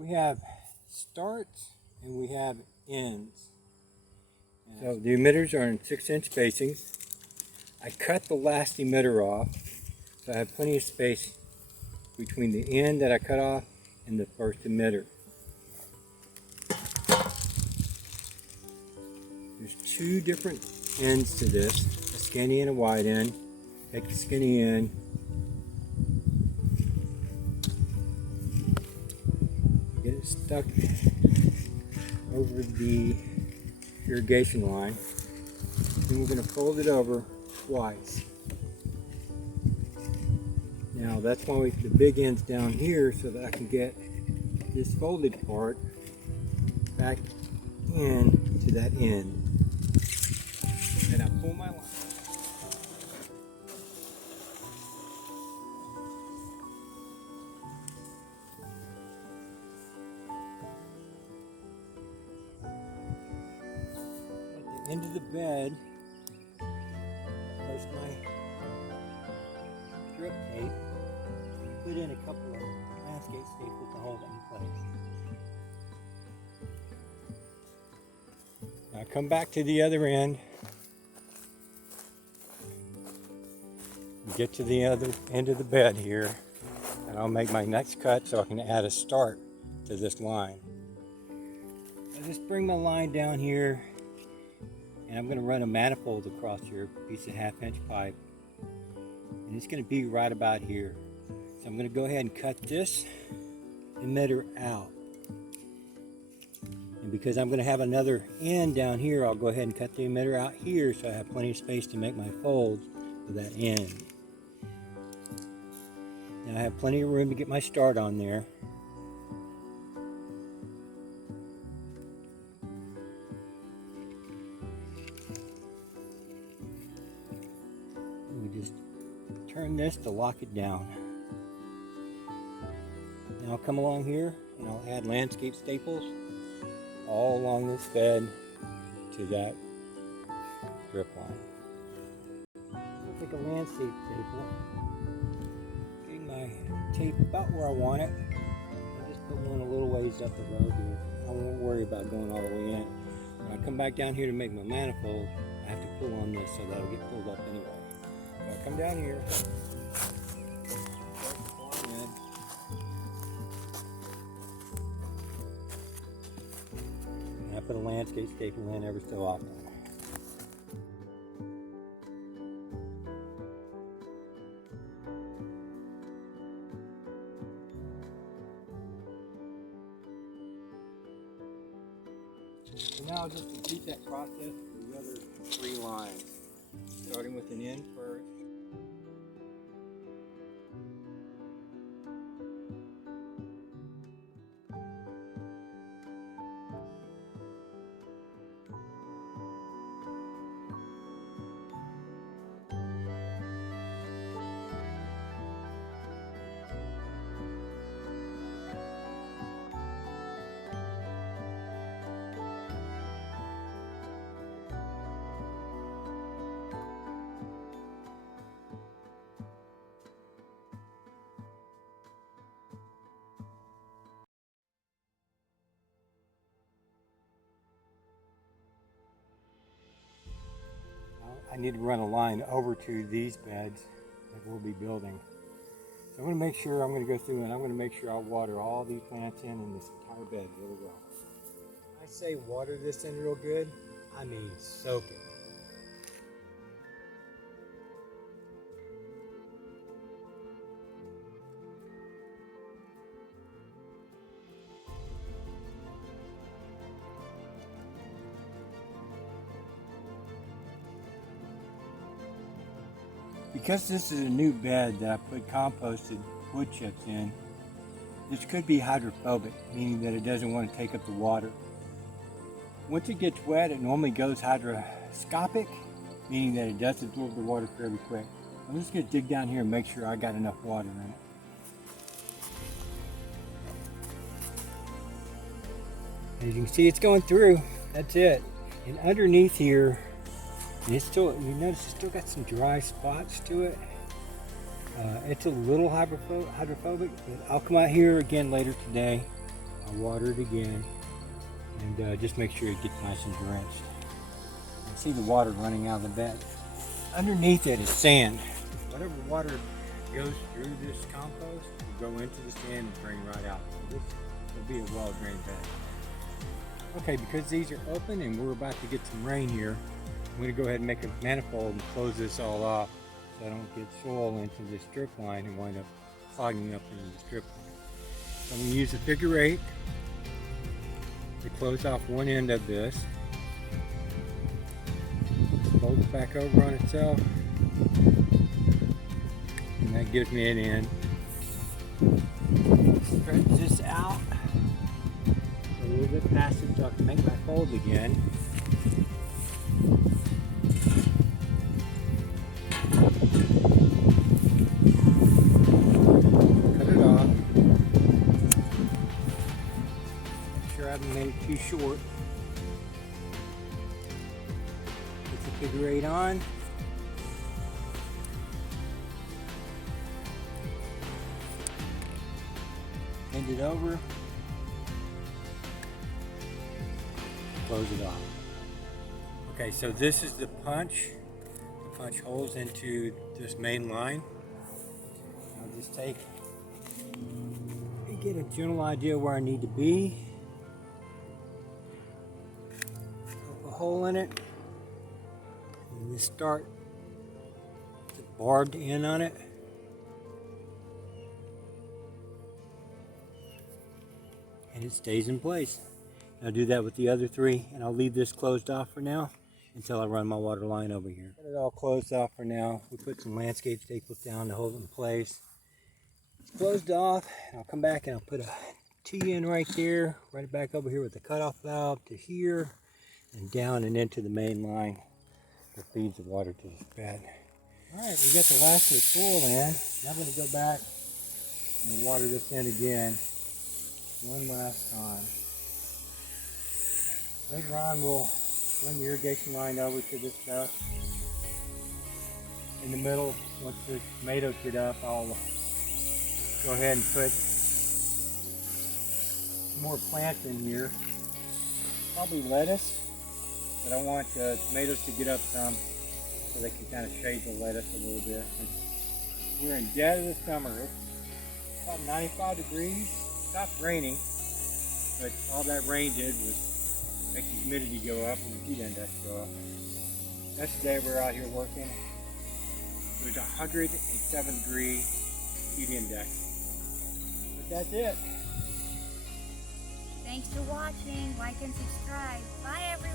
We have starts and we have ends. So the emitters are in 6-inch spacings. I cut the last emitter off, so I have plenty of space between the end that I cut off and the first emitter. There's two different ends to this, a skinny and a wide end. Take the skinny end, get it stuck over the irrigation line. Then we're going to fold it over twice. Now that's why the big end's down here, so that I can get this folded part back in to that end. And I pull my line. At the end of the bed, place my strip tape, put in a couple of landscape staples to hold it in place. Now come back to the other end, get to the other end of the bed here, and I'll make my next cut so I can add a start to this line. I just bring my line down here, and I'm going to run a manifold across here, a piece of 1/2-inch pipe, and it's going to be right about here. So I'm going to go ahead and cut this emitter out. And because I'm going to have another end down here, I'll go ahead and cut the emitter out here so I have plenty of space to make my folds for that end. Now I have plenty of room to get my start on there. And we just turn this to lock it down. Now I'll come along here and I'll add landscape staples all along this bed to that drip line. I'll take a landscape staple, getting my tape about where I want it. I'll just put one a little ways up the road here. I won't worry about going all the way in. When I come back down here to make my manifold, I have to pull on this so that'll get pulled up anyway. So I come down here. I put a landscape staple in every so often. So now I'll just repeat that process for the other 3 lines, starting with an end first. I need to run a line over to these beds that we'll be building. So I'm going to make sure, I'm going to go through and I'm going to make sure I water all these plants in this entire bed really well. When I say water this in real good, I mean soak it. Because this is a new bed that I put composted wood chips in, this could be hydrophobic, meaning that it doesn't want to take up the water. Once it gets wet, it normally goes hydroscopic, meaning that it does absorb the water fairly quick. I'm just going to dig down here and make sure I got enough water in it. As you can see, it's going through. That's it. And underneath here, it's still, you notice it's still got some dry spots to it. It's a little hydrophobic, but I'll come out here again later today. I'll water it again, and just make sure it gets nice and drenched. You see the water running out of the bed. Underneath it is sand. Whatever water goes through this compost will go into the sand and drain right out. So this will be a well-drained bed. Okay, because these are open and we're about to get some rain here, I'm going to go ahead and make a manifold and close this all off so I don't get soil into this drip line and wind up clogging up into the drip line. So I'm going to use a figure 8 to close off one end of this. Fold it back over on itself, and that gives me an end. Stretch this out a little bit past it so I can make my fold again. Cut it off. Make sure I haven't made it too short. Put the figure 8 on. Bend it over. Close it off. Okay, so this is the punch. The punch holes into this main line. I'll just take and get a general idea where I need to be. Poke a hole in it. And just start the barbed end on it. And it stays in place. I'll do that with the other 3, and I'll leave this closed off for now until I run my water line over here. Got it all closed off for now. We put some landscape staples down to hold it in place. It's closed off. I'll come back and I'll put a T in right there, right it back over here with the cutoff valve to here, and down and into the main line that feeds the water to this bed. Alright, we got the last of the soil in. Now I'm going to go back and water this in again one last time. Later on we'll run the irrigation line over to this stuff. In the middle, once the tomatoes get up, I'll go ahead and put some more plants in here. Probably lettuce, but I want the tomatoes to get up some so they can kind of shade the lettuce a little bit. We're in dead of the summer. It's about 95 degrees. It stopped raining, but all that rain did was make the humidity go up and the heat index go up. Yesterday we were out here working. It was 107 degree heat index. But that's it. Thanks for watching. Like and subscribe. Bye everyone.